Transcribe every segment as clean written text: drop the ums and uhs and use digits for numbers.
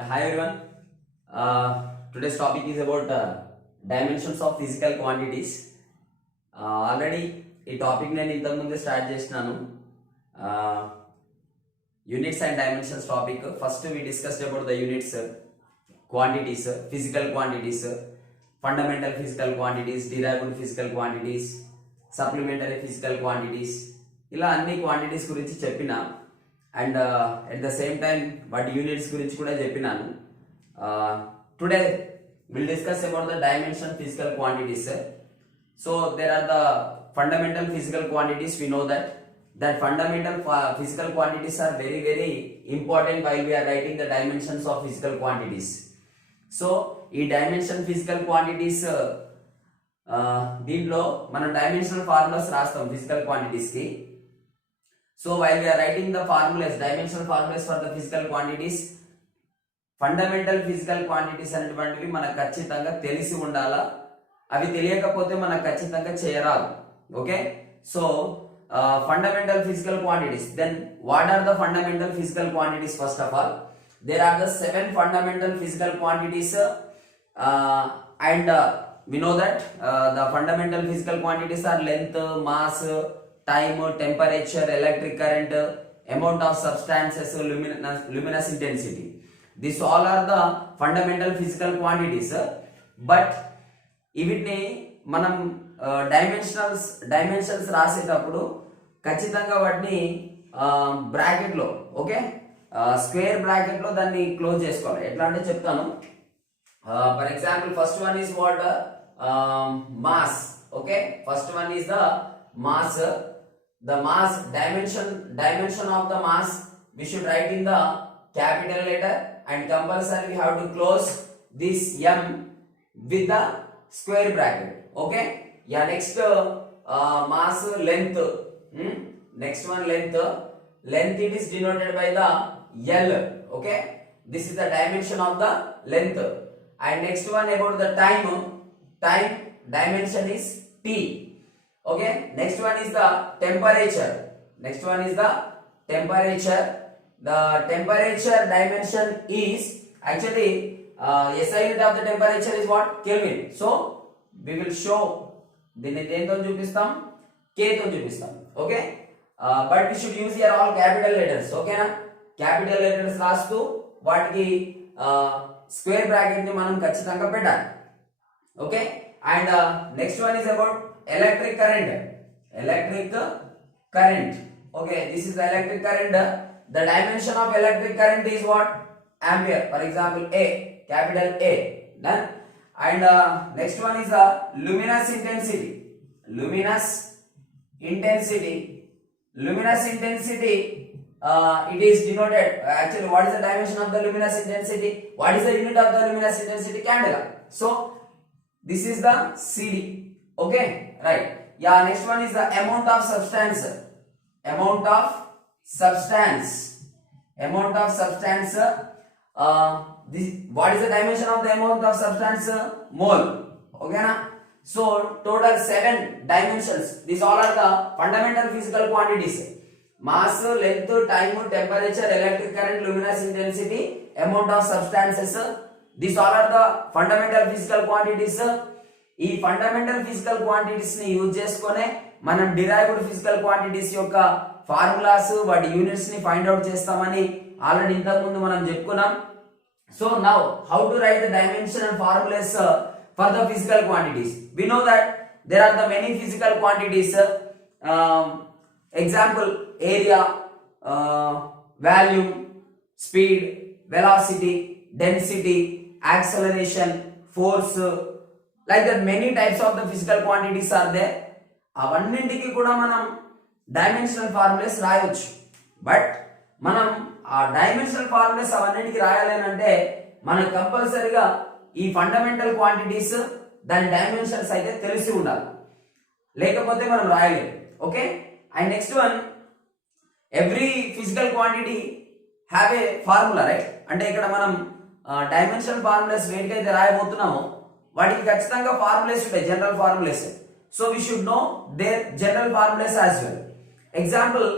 Yeah, hi everyone. Today's topic is about dimensions of physical quantities. Already ఈ topic నేను ఇంతకు ముందే start చేసినాను. Units and dimensions topic. First we discussed about the units, quantities, physical quantities, fundamental physical quantities, derived physical quantities, supplementary physical quantities, ఇలా అన్ని quantities గురించి చెప్పిన. And at the same time వాటి యూనిట్స్ గురించి కూడా చెప్పినాను. Today will discuss about the dimension physical quantities. So there are the fundamental physical quantities. We know that fundamental physical quantities are very important while we are writing the dimensions of physical quantities. So ఈ dimension physical quantities దీంట్లో మనం dimensional formulas రాస్తాం physical quantities కి. So while we are writing the formulas, dimensional formulas for the physical quantities, fundamental physical quantities అనేటువంటివి మనకు ఖచ్చితంగా తెలిసి ఉండాలా. అవి తెలియకపోతే మనకు ఖచ్చితంగా చేయరాదు. Okay, so fundamental physical quantities. Then what are the fundamental physical quantities? First of all, there are the 7 fundamental physical quantities, and we know that the fundamental physical quantities are length, mass, time, temperature, electric current, amount of substances, luminous intensity. These all are the fundamental physical quantities. But వీటిని మనం డైమెన్షన్స్ రాసేటప్పుడు ఖచ్చితంగా వాటిని బ్రాకెట్ లో, okay, square bracket లో దాన్ని క్లోజ్ చేసుకోవాలి. ఎట్లా అంటే చెప్తాను. For example first one is what mass. Okay, first one is the mass. The mass dimension of the mass we should write in the capital letter, and compulsory we have to close this m with the square bracket. Okay, yeah, next mass length. Next one length it is denoted by the L. Okay, this is the dimension of the length. And next one about the time dimension is T. Okay, next one is the temperature. The temperature dimension is actually SI unit of the temperature is what? Kelvin. So we will show దీన్ని దేంతో చూపిస్తాం, k తో చూపిస్తాం. Okay, but we should use here all capital letters. ఓకేనా, capital letters రాస్తూ వాటికి square bracket ని మనం ఖచ్చితంగా పెట్టాలి. Okay, and next one is about electric current. Okay, this is the electric current. The dimension of electric current is what? Ampere. For example, A, capital A. Done. And next one is the luminous intensity. It is denoted, actually what is the dimension of the luminous intensity? What is the unit of the luminous intensity? Candela. So this is the CD. Okay, right. Yeah, next one is the amount of substance. What is the dimension of the amount of substance? Mole. Okay na? So total 7 dimensions. These all are the fundamental physical quantities: mass, length, time, temperature, electric current, luminous intensity, amount of substances. These all are the fundamental physical quantities. ఈ fundamental physical quantities ని యూజ్ చేసుకొని మనం derived physical quantities యొక్క ఫార్ములాస్, వాటి యూనిట్స్ ని find out చేస్తామని ఆల్రెడీ ఇంతకు ముందు మనం చెప్పుకున్నాం. So now how to write the dimensional formulas for the physical quantities? We know that there are the many physical quantities. Example, area, volume, speed, velocity, density, acceleration, force, like that many types of the physical quantities are there. అవన్నింటికి కూడా మనం dimensional formulas రాయొచ్చు. బట్ మనం ఆ dimensional formulas అవన్నిటికి రాయాలంటే మనకు కంపల్సరీగా ఈ ఫండమెంటల్ క్వాంటిటీస్ దాని డైమెన్షన్స్ అయితే తెలిసి ఉండాలి, లేకపోతే మనం రాయలేము. Okay, and next one, every physical quantity have a formula, right? అంటే ఇక్కడ మనం డైమెన్షనల్ ఫార్ములాస్ వేటికైతే రాయబోతున్నామో వాటికి ఖచ్చితంగా ఫార్ములాస్ ఉంటాయి, general formulas. So we should know their general formulas as well. Example,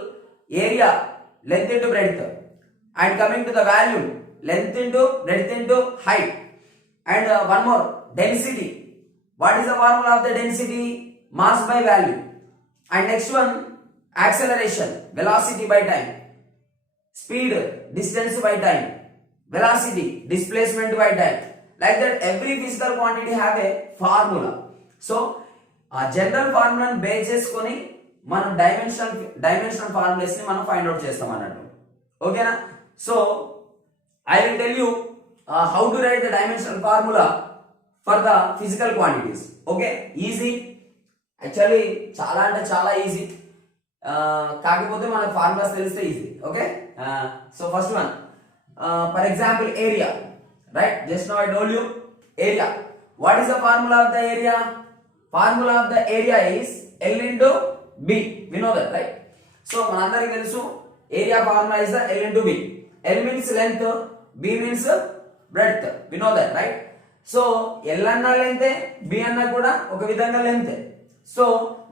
area length into breadth, and coming to the volume length into breadth into height. And one more, density. What is the formula of the density? Mass by value. And next one, acceleration, velocity by time. Speed, distance by time. Velocity, displacement by time. Like that, every physical quantity have a formula. So ఆ జనరల్ ఫార్ములాని బేస్ చేసుకొని మనం dimensional formulas ని మనం find out చేస్తాం అన్నట్టు. ఓకేనా? So I will tell you how to right the dimensional formula for the physical quantities. Okay, easy, actually చాలా అంటే చాలా ఈజీ. కాకపోతే మనకు ఫార్ములాస్ తెలిస్తే easy. Okay, so first one, for example area, right? Just now I told you area. What is the formula of the area? Formula of the area is L into B. We know that, right? So మనందరికీ తెలుసు area formula is the L into B. L means length, B means breadth. We know that, right? So L అన్న length, B అన్న కూడా ఒక విధంగా length. So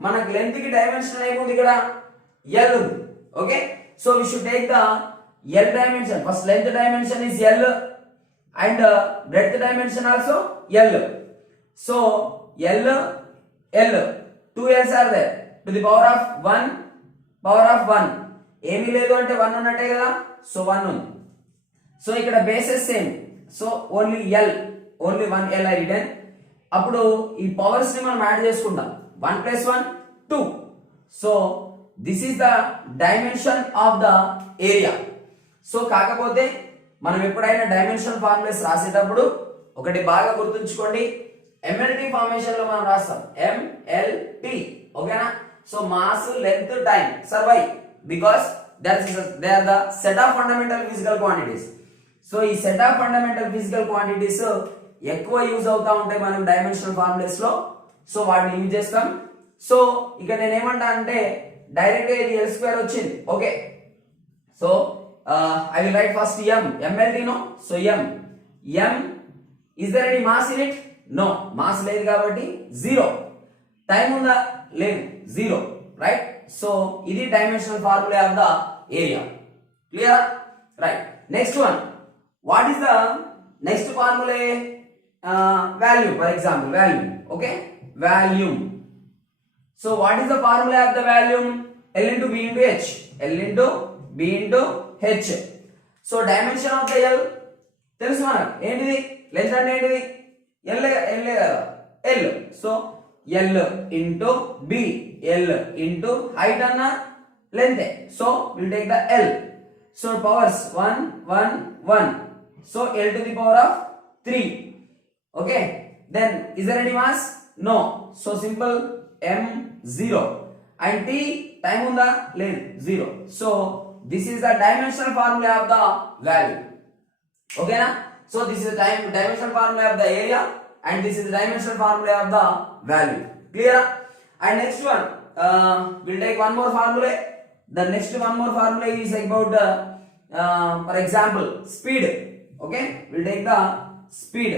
మనకి లెంత్ కి డైమెన్షన్ ఏముంది ఇక్కడ? L ఉంది. Okay, so we should take the L dimension. First length dimension is L and breadth dimension also L. So L, 2 L's are there, to the power of 1. ఏమీ లేదు అంటే 1 ఉన్నట్టే కదా, సో 1 ఉంది. సో ఇక్కడ bases same, so only only 1 L I return. అప్పుడు ఈ పవర్స్ ని మనం యాడ్ చేసుకుంటాం, 1 + 1 2. So this is the dimension of the area. So కాకపోతే మనం ఎప్పుడైనా డైమెన్షన్ ఫార్ములాస్ రాసేటప్పుడు ఒకటి బాగా గుర్తుంచుకోండి, MLT ఫార్మేషన్ లో మనం రాస్తాం MLT. ఓకేనా? So mass, length, time. Sir why? Because they are the set of fundamental physical quantities. So ఈ set of fundamental physical quantities ఎక్కువ యూజ్ అవుతా ఉంటాయి మనం డైమెన్షనల్ ఫార్ములాస్ లో. సో వాటిని యూజ్ చేస్తాం. సో ఇక్కడ నేను ఏమంటా అంటే డైరెక్ట్ ఇది L² వచ్చింది. Okay, so I will write first MLT no. So M is there any mass in it? No, mass లేదు కాబట్టి 0. టైం ఉందా? లేదు, 0, రైట్? సో ఇది dimensional formula of the area. Clear? Right. Next one, what is the next formula? Volume. For example volume. Okay, volume. So what is the formula of the volume? L into B into H. L into B into H. So dimension of the L తెలుసు మనకు. ఏంటిది? లెంత్ అంటే ఏంటిది? L కదా, L. So L into B, L into height అన్న length. So we'll take the L. So powers 1 1 1. So L to the power of 3. Okay, then is there any mass? No. So simple M0. And T, time ఉందా? లేదు, 0. So this is the dimensional formula of the value. Okay na? So this is the dimensional formula of the area and this is the dimensional formula of the value. Clear? And next one, we'll take one more formula. The next one more formula is about for example speed. Okay, we'll take the speed.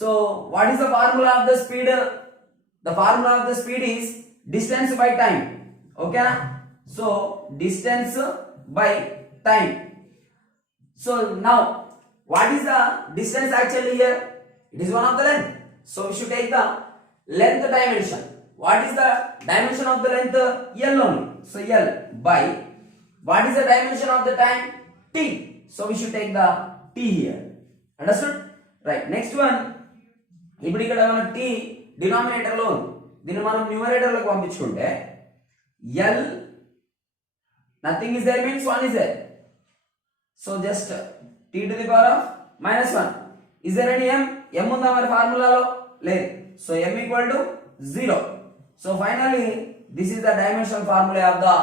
So what is the formula of the speed? The formula of the speed is distance by time. Okay na? So distance by time. So now what is the distance actually here? It is one of the length. So we should take the length dimension. What is the dimension of the length? L only. So L by what is the dimension of the time? T. So we should take the T here. Understood? Right. Next one. ఇప్పుడు ఇక్కడ మన T denominator లో ఉంది. దీన్ని మనం న్యూమరేటర్ లోకి పంపించుకుంటే L nothing is there means 1 is there. So just T to the power of -1. Is there any M? M ఉందా మరి ఫార్ములాలో? లేదు. So M equal to 0. So finally this is the dimensional formula of the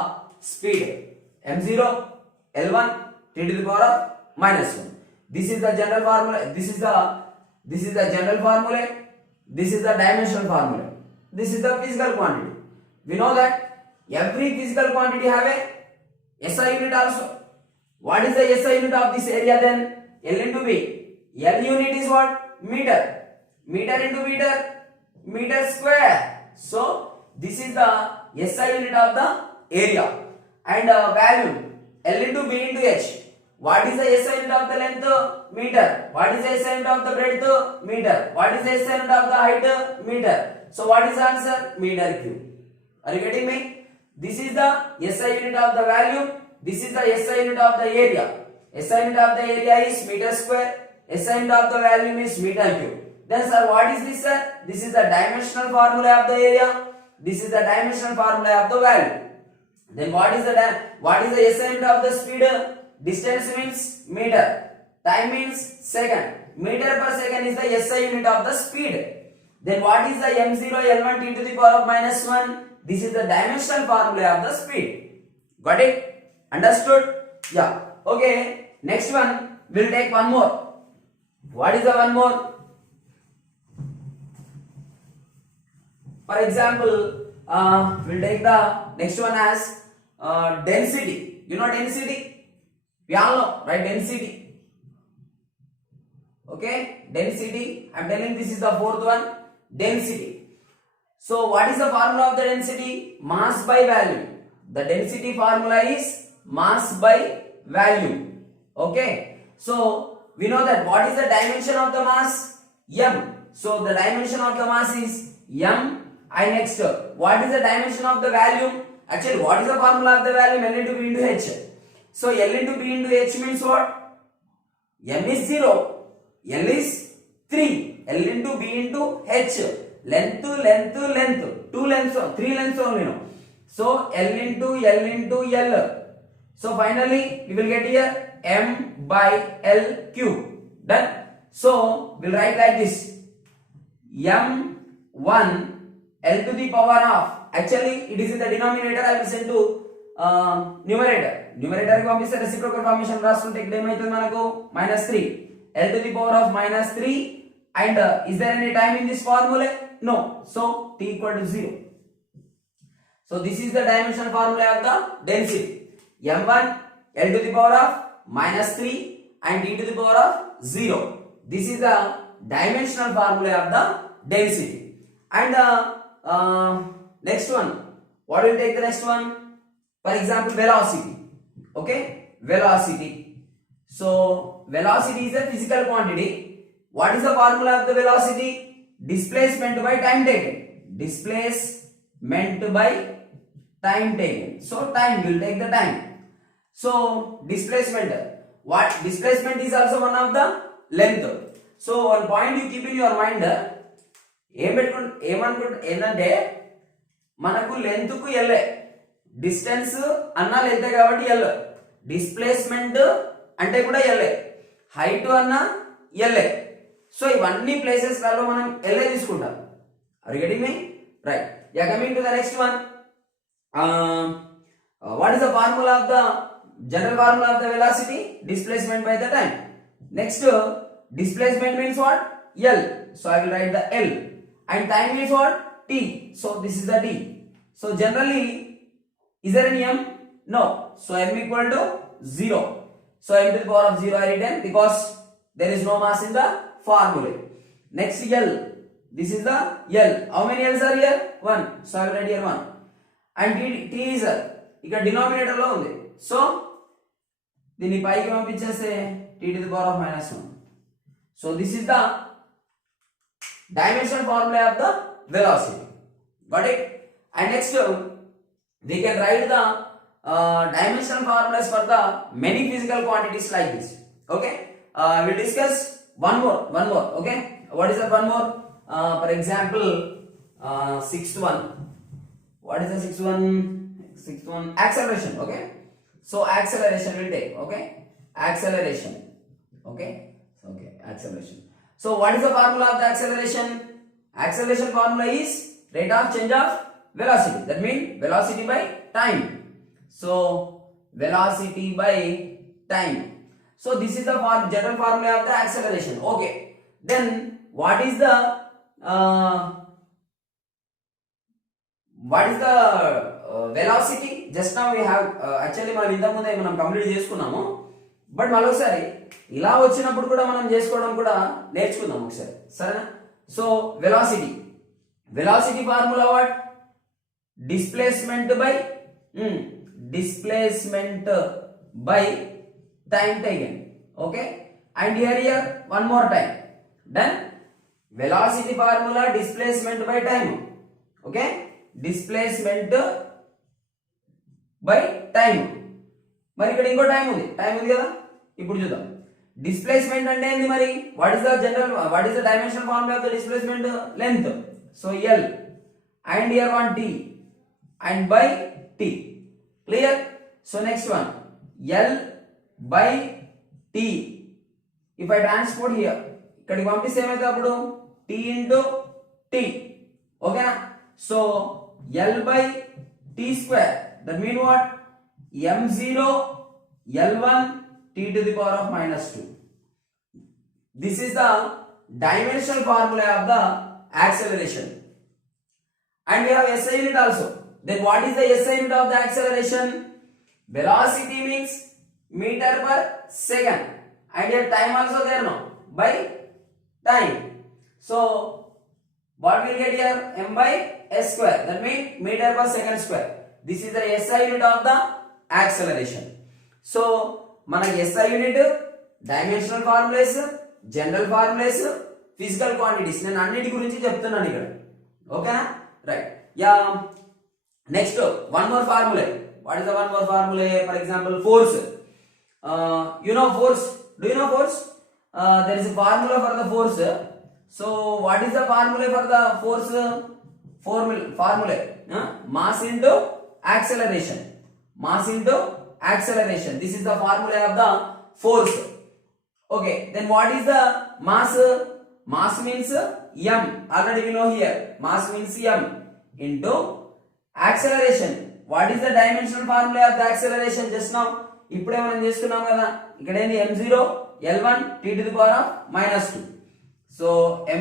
speed. M0, L1, T to the power of -1. This is the general formula. This is the general formula. This is the dimensional formula. This is the physical quantity. We know that every physical quantity have a SI unit also. What is the SI unit of this area then? L into B. L unit is what? Meter. Meter into meter, meter square. So this is the SI unit of the area. And value L into B into H. What is the SI unit of the length? Meter. What is the SI unit of the breadth? Meter. What is the SI unit of the height? Meter. So what is the answer? Meter cube. Are you getting me? This is the SI unit of the volume. This is the SI unit of the area. SI unit of the area is meter square. SI unit of the volume is meter cube. Then sir, what is this sir? This is the dimensional formula of the area. This is the dimensional formula of the volume. Then what is the SI unit of the speed? Distance means meter. Time means second. Meter per second is the SI unit of the speed. Then what is the m0 L1 t to the power of minus 1? This is the dimensional formula of the speed. Got it? Understood? Yeah. Okay. Next one, we'll take one more. What is the one more? For example, we'll take the next one as density. You know density? We all know, right? Density. Okay? Density. I'm telling this is the fourth one. Density. So what is the formula of the density? Mass by volume. The density formula is mass by volume. Okay? So we know that what is the dimension of the mass? M. So the dimension of the mass is M. And next, what is the dimension of the volume? Actually, what is the formula of the volume? L into B into H. So L into B into H means what? M is 0. L is 3. L into B into H. Length. Two lengths, three lengths only no. So L into L. So finally we will get here M by L cube. Done. So we'll write like this. M1 L to the power of. Actually it is in the denominator. I will send to numerator. Numerator ki పంపిస్తే reciprocal formation రాసుకుంటే ఇక్కడ ఏమైతుంది మనకు -3 L to the power of -3 and is there any time in this formula? No. So t equal to 0. So this is the dimensional formula of the density. M1 L to the power of -3 and t to the power of 0. This is the dimensional formula of the density. And next one, what will take the next one? For example, velocity. Okay, velocity. So velocity is a physical quantity. What is the formula of the velocity? Displacement by time taken. Displacement by time taken. So time will take the time. So displacement. What displacement is also one of the length. So one point you keep in your mind. ఏంటంటే మనకు length కు L, distance అన్న length కాబట్టి L, displacement అంటే కూడా L, height అన్న L. So ఇవన్నీ places లలో మనం ఎల్ తీసుకుంటాం. Are you getting me? Right. Yeah, coming to the next one. What is the formula of the general formula of the velocity? Displacement by the time. Next, displacement means what? L. So I will write the L. And time means what? T. So this is the T. So generally, is there any M? No. So M equal to 0. So M to the power of 0 I written because there is no mass in the formula. Next, L. This is the L. How many L's are here? 1. So I will write here 1. And T is ఇక్కడ denominator లో ఉంది. So దీన్ని పైకి పంపించేస్తే T to the power of -1. So this is the dimensional formula of the velocity. Got it? And next we can write the dimensional formulas for the many physical quantities like this. Okay? We'll discuss one more. Okay? What is that one more? For example, sixth one. What is the sixth one? Sixth one, acceleration. Okay? So acceleration will take. Okay? Acceleration. Okay? Okay, acceleration. So what is the formula of the acceleration? Acceleration formula is rate of change of velocity. That means velocity by time. So velocity by time. So this is the general formula of the acceleration. Okay. Then what is the velocity? Just now we have actually మనం ఇంతకు ముందే మనం కంప్లీట్ చేసుకున్నాము. బట్ మరోసారి ఇలా వచ్చినప్పుడు కూడా మనం చేసుకోవడం కూడా నేర్చుకుందాం ఒకసారి, సరేనా? So velocity formula what? Displacement by time taken. Okay, and here one more time. Then velocity formula displacement by time. Okay, displacement by time. మరి ఇక్కడ ఇంకో టైం ఉంది కదా, ఇప్పుడు చూద్దాం. డిస్ప్లేస్మెంట్ అంటే ఏంది మరి? What is the dimensional formula of the displacement? Length. So L and here one T and by T. Clear? So next one L by T. If I transport here, ఇక్కడికి పంపిస్తే ఏమైతే అప్పుడు T into T. ఓకేనా? So L by T square, that mean what? M0 L1 T to the power of minus 2. This is the dimensional formula of the acceleration. And we have SI unit also. Then what is the SI unit of the acceleration? Velocity means meter per second. And here time also there, no? By time. So what we'll get here? M by S square. That means meter per second square. This is the SI unit of the acceleration. So మనకి SI unit, dimensional formulas, general formulas, physical quantities, నేను అన్నిటి గురించి చెప్తున్నాను ఇక్కడ. ఓకేనా? Right. Yeah, next one more formula. What is the one more formula? For example force. You know force? Do you know force? There is a formula for the force. So what is the formula for the force? Formula mass into acceleration. Mass into acceleration. This is the formula of the force. Okay, then what is the mass? Mass means m. Already we know here. Mass means m into acceleration. What is the dimensional formula of the acceleration? Just now ఇప్పుడే మనం చేసుకున్నాం కదా. ఇక్కడ ఏంది? m0 L1 T to the power of minus 2. So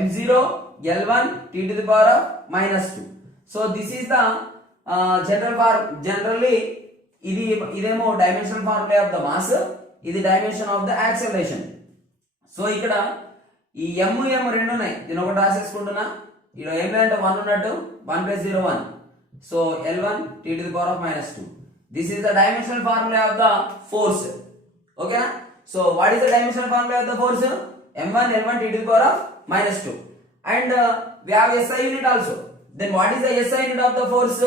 m0 L1 T to the power of minus 2. So this is the generally ఇదేమో dimensional formula of the mass, ఇది dimension of the acceleration. So ఇక్కడ ఈ m రెండు ఉన్నాయి, దీని ఒకటి రాసేసుకుంటున్నా. ఇక్కడ m అంటే 1 ఉన్నట్టు 1 + 0 1. So L1 T to the power of minus 2. This is the dimensional formula of the force. ఓకేనా? So what is the dimensional formula of the force? m1 L1 T to the power of minus 2. And we have SI unit also. Then what is the SI unit of the force?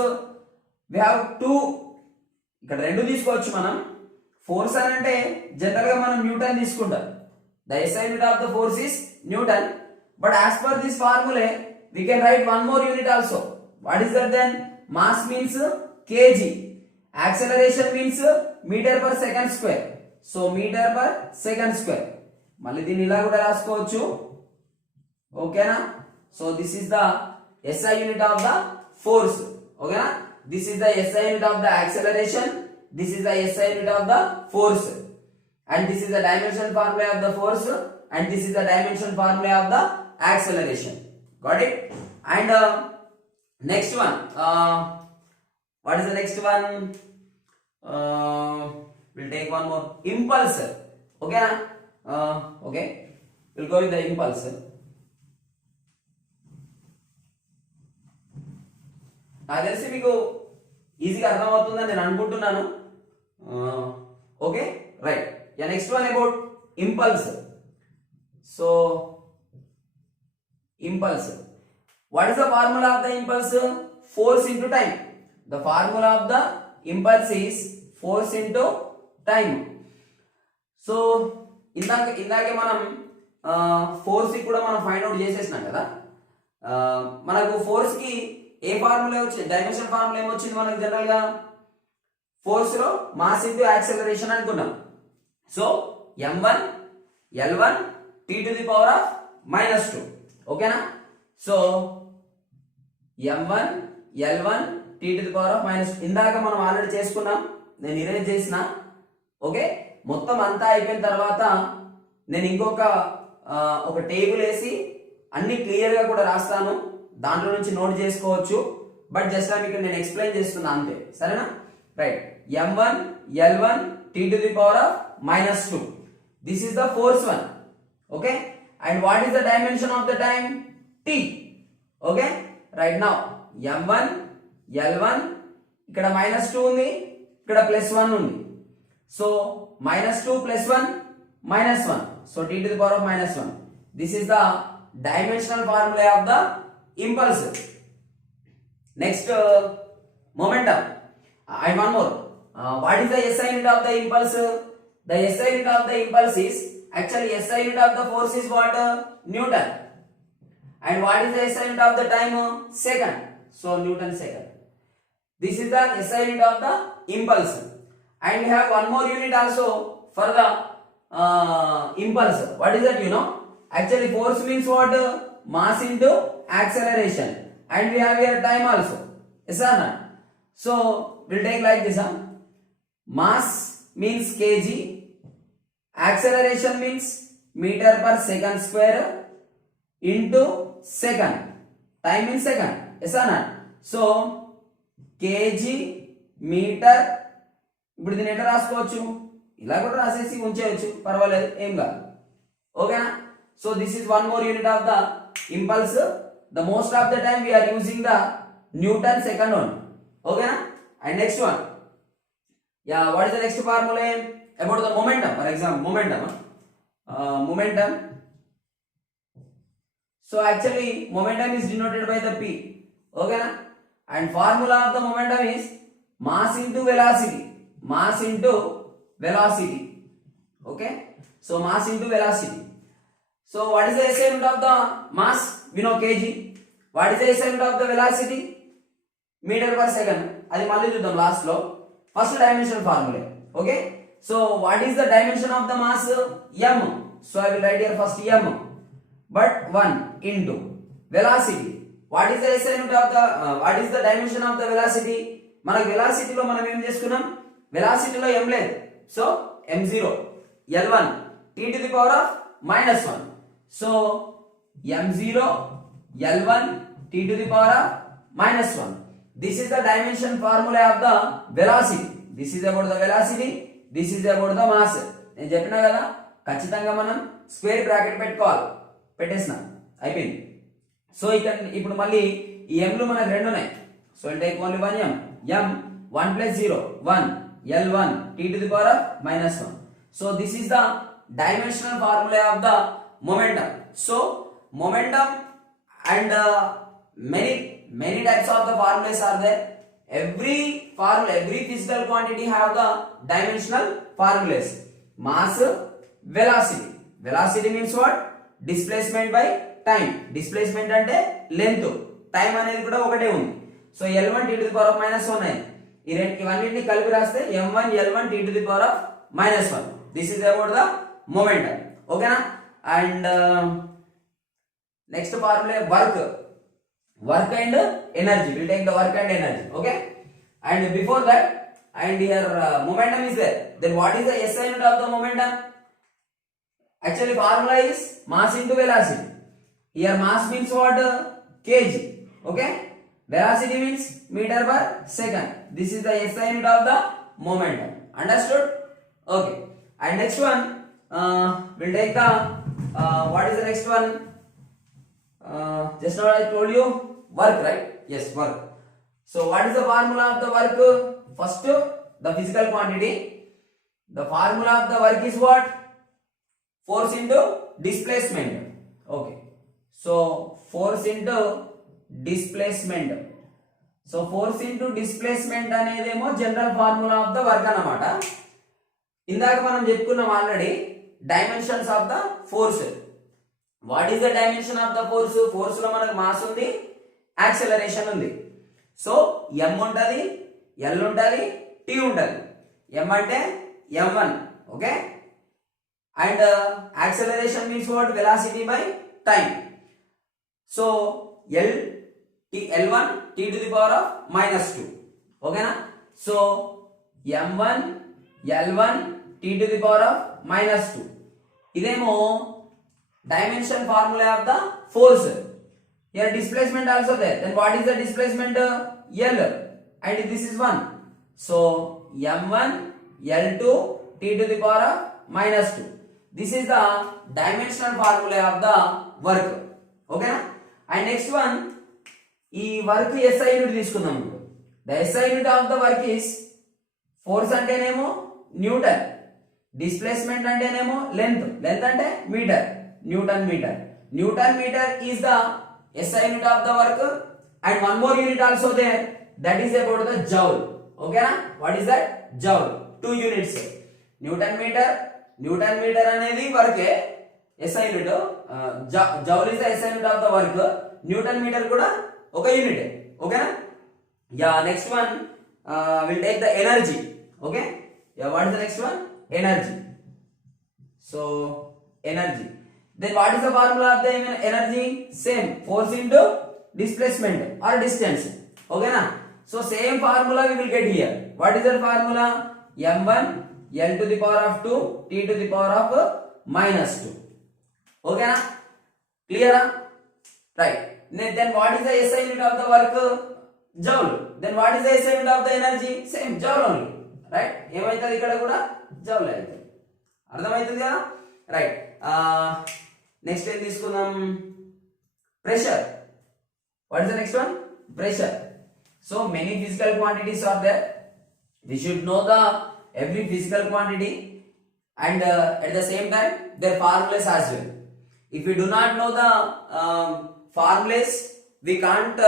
We have two. ఇక్కడ రెండు తీసుకోవచ్చు మనం. ఫోర్స్ అని అంటే జనరల్ గా మనం న్యూటన్ తీసుకుంటాం. The SI unit of the force is Newton. But as per this formula, we can write one more unit also. What is that then? Mass means kg. Acceleration means meter per second square. So meter per second square. మళ్ళీ దీన్ని ఇలా కూడా రాసుకోవచ్చు. ఓకేనా? So this is the SI unit of the force. ఓకేనా? This is the SI unit of the acceleration. This is the SI unit of the force. And this is the dimensional formula of the force. And this is the dimensional formula of the acceleration. Got it? And next one. What is the next one? We'll take one more. Impulse. Okay? Okay. We'll go with the impulse. నాకు తెలిసి మీకు ఈజీగా అర్థమవుతుందని నేను అనుకుంటున్నాను. Okay, right. Yeah, next one about impulse. So impulse, what is the formula of the impulse? Force into time. The formula of the impulse is force into time. So ఇందాకే మనం ఫోర్స్ కూడా మనం ఫైండ్ అవుట్ చేసేసినాం కదా. మనకు ఫోర్స్ కి ఏ ఫార్ములా వచ్చింది? Dimension formula ఏమొచ్చింది మనకు? జనరల్ గా ఫోర్స్ లో మాస్ ఇంటూ యాక్సలరేషన్ అనుకున్నాం. So m1 L1 T to the power of minus 2. ఓకేనా? So m1 L1 T to the power of minus 2 ఇందాక మనం ఆల్రెడీ చేసుకున్నాం, నేను ఇరేజ్ చేసిన. ఓకే, మొత్తం అంతా అయిపోయిన తర్వాత నేను ఇంకొక ఒక టేబుల్ వేసి అన్ని క్లియర్ గా కూడా రాస్తాను, దాంట్లో నుంచి నోట్ చేసుకోవచ్చు. బట్ జస్ట్ ఇక్కడ నేను ఎక్స్ప్లెయిన్ చేస్తున్నా అంతే, సరేనా? Right. m1 L1 T to the power of minus 2. This is the force one. Okay, and what is the dimension of the time? T. Okay, right now m1 L1 ఇక్కడ -2 ఉంది, ఇక్కడ +1 ఉంది. So minus 2 plus 1 minus 1. So t to the power of minus 1. This is the dimensional formula of the impulse. Next, momentum. And one more. What is the SI unit of the impulse? The SI unit of the impulse is actually SI unit of the force is what? Newton. And what is the SI unit of the time? Second. So Newton second. This is the SI unit of the impulse. And we have one more unit also for the impulse. What is that? Actually force means what? Mass into acceleration. And we have here time also. Yes or not? So we'll take like this. Mass means kg. Acceleration means meter per second square into second. Time means second. Yes or not? So kg meter. ఇప్పుడు దీన్ని ఎట్లా రాసుకోవచ్చు? ఇలా కూడా రాసేసి ఉంచేయచ్చు, పర్వాలేదు, ఏం కాదు. ఓకేనా? So this is one more unit of the impulse. The most of the time we are using the Newton second one. ఓకేనా? And next one, what is the next formula about the momentum? For example momentum. So actually momentum is denoted by the p. ఓకేనా? And formula of the momentum is mass into velocity. Mass into velocity. Okay, so mass into velocity. So what is the SI unit of the mass? We know kg. What is the SI unit of the velocity? Meter per second. అది మళ్ళీ చూద్దాం లాస్ట్ లో. First dimension formula. Okay, so what is the dimension of the mass? m. So I will write here first m, but 1 into velocity. What is the SI unit of the what is the dimension of the velocity? మనకి velocity లో మనం ఏం చేసుకున్నాం? velocity లో m లేదు, so m0 l1 t to the power of minus 1. so m0 l1 t to the power of minus 1. this is the dimension formula of the velocity. this is about the velocity, this is about the mass. నేను చెప్పినా కదా, ఖచ్చితంగా మనం square bracket పెట్టుకోవాలి. పెట్టేసిన అయిపోయింది. సో ఇక్కడ ఇప్పుడు మళ్ళీ ఈ m లు మనకు రెండు ఉన్నాయి. So take only 1 m. m 1 plus 0 1 L1 t to the power of minus 1. So this is the dimensional formula of the momentum. So momentum and many types of the formulas are there. Every formula, every physical quantity have the dimensional formulas. Mass, velocity. Velocity means what? Displacement by time. Displacement అంటే length. Time అనేది కూడా ఒకటే ఉంది. So L1 t to the power of minus 1 అయింది. ఇవన్నిటిని కలిపి రాస్తే m1 l1 t to the power of minus 1. This is about the momentum. ఓకేనా? And next formula work and energy. Will take the work and energy. Okay, and before that, and here momentum is there. Then what is the SI unit of the momentum? Actually formula is mass into velocity. Here mass means what? kg. Okay, velocity means meter per second. This is the SI unit of the momentum. Understood? Okay. And next one, we'll take the what is the next one? Just now I told you work, right? Yes, work. So what is the formula of the work? First, the physical quantity. The formula of the work is what? Force into displacement. Okay. So force into displacement. So force into displacement అనేదేమో general formula of the work అన్నమాట. ఇందాక మనం చెప్పుకున్నాం already dimensions of the force. What is the dimension of the force? Force లో మనకు mass ఉంది, acceleration ఉంది. So m ఉంటది, l ఉంటది, t ఉంటది. m అంటే m1. Okay, and acceleration means what? Velocity by time. So L1 t to the power of minus 2. ఓకేనా? So m1 l1 t to the power of minus 2. ఇదేమో dimension formula of the force. Here displacement also there. Then what is the displacement? L, and this is 1. So m1 l2 t to the power of minus 2. This is the dimensional formula of the work. ఓకేనా? And next one, ఈ work SI unit తీసుకుందాం. The SI unit of the work is, force అంటేనేమో newton. Displacement అంటేనేమో length, length అంటే metre, newton metre. Newton metre is the SI unit of the work, and one more unit also there, that is about the joule. Okay na? What is that? Joule. 2 units. Newton metre అనేది వర్కే SI unit, joule is the SI unit of the work, newton metre కూడా ఒక unit. ఓకేనా? Yeah, next one will take the energy. Okay, yeah, what is the next one? Energy. So energy, then what is the formula of the energy? Same, force into displacement or distance. Okay na? So same formula we will get here. What is that formula? m1 l to the power of 2 t to the power of -2. Okay na? Clear na? Right. Then what is the SI unit of the work? Joule. Then what is the SI unit of the energy? Same, joule only. Right? ఏమైతుంది ఇక్కడ కూడా joule అవుతుంది. అర్థమవుతుంది కదా? Right. Next ఏం తీసుకుందాం? Pressure. What is the next one? Pressure. So many physical quantities are there. We should know the every physical quantity and at the same time their formulas as well. If we do not know the formulas, we can't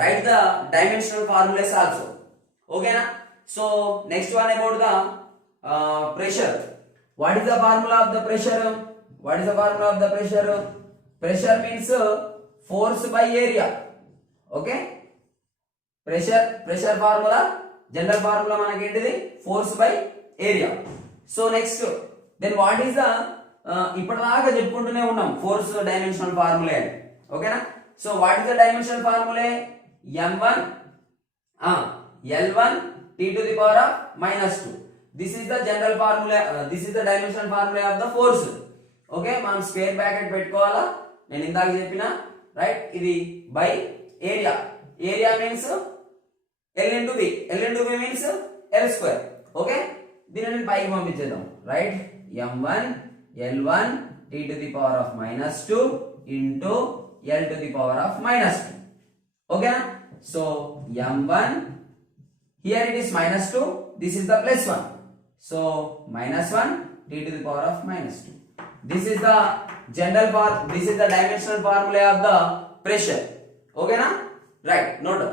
write the dimensional formulas also. Okay na? So next one about the pressure. What is the formula of the pressure? What is the formula of the pressure? Pressure means force by area. Okay? Pressure formula, general formula మనకి ఏంటిది? Force by area. So next, then what is the ఇప్పటిదాకా చెప్పుకుంటూనే ఉన్నాం force dimensional formula. ఓకేనా? So what is the dimensional formula? m1 l1 t to the power of -2. This is the general formula, this is the dimensional formula of the force. Okay, మనం square bracket పెట్టుకోవాలా, నేను ఇందాక చెప్పిన. Right, ఇది by area. Area means L into B. L into B means L square. Okay, దీన్ని నేను పైకి పంపించేద్దాం. Right, m1 l1 t to the power of -2 into L to the power of -2. ఓకేనా? So m1, here it is -2, this is the +1. So -1 t to the power of -2. This is the this is the dimensional formula of the pressure. Okay na? Right, note.